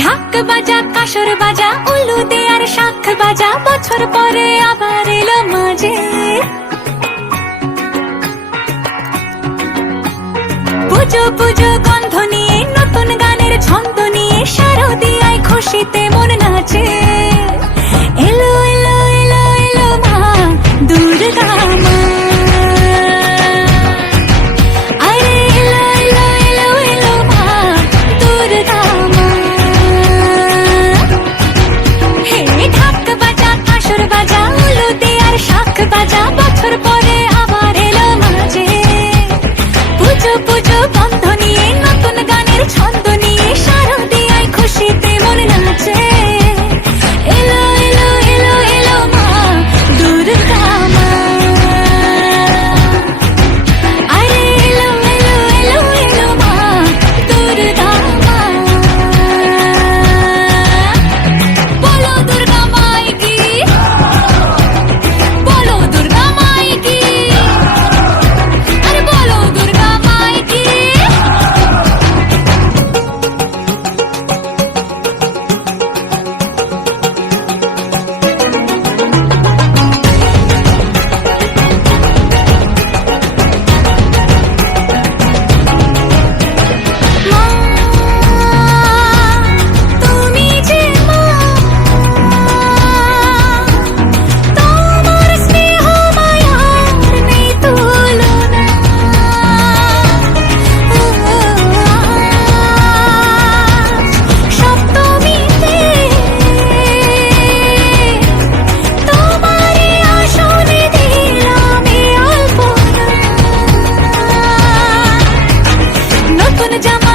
ঢাক বাজা কাসর বাজা উলু দে আর শাখ বাজা, বছর পরে আবার এলো মাঝে। পুজো পুজো গন্ধ নিয়ে নতুন গানের ছন্দ নিয়ে শারদিয়ায় খুশিতে মন নাচে। এলো এলো এলো এলো মা দুর্গা মা, আরে এলো এলো এলো এলো মা দুর্গা মা। হে ঢাক বাজা কাসর বাজা উলু দে আর শাখ বাজা, বছর পরে আবার এলো মাঝে। পুজো পুজো গন্ধ নিয়ে নতুন গানের ছন্দ নিয়ে শারদিয়ায় খুশিতে মন নাচে। এলো এলো এলো এলো মা দুর্গা মা, আরে এলো এলো এলো এলো মা দুর্গা মা। বলো দুর্গা মাই কি, বলো দুর্গা মাই কি, আরে বলো দুর্গা মাই কি। মা তুমি যে মা, তোমার স্নেহ মায়ার নেই তুলনা। সপ্তমীতে তোমারে আসনে দিলাম এ আলপনা। নতুন জামা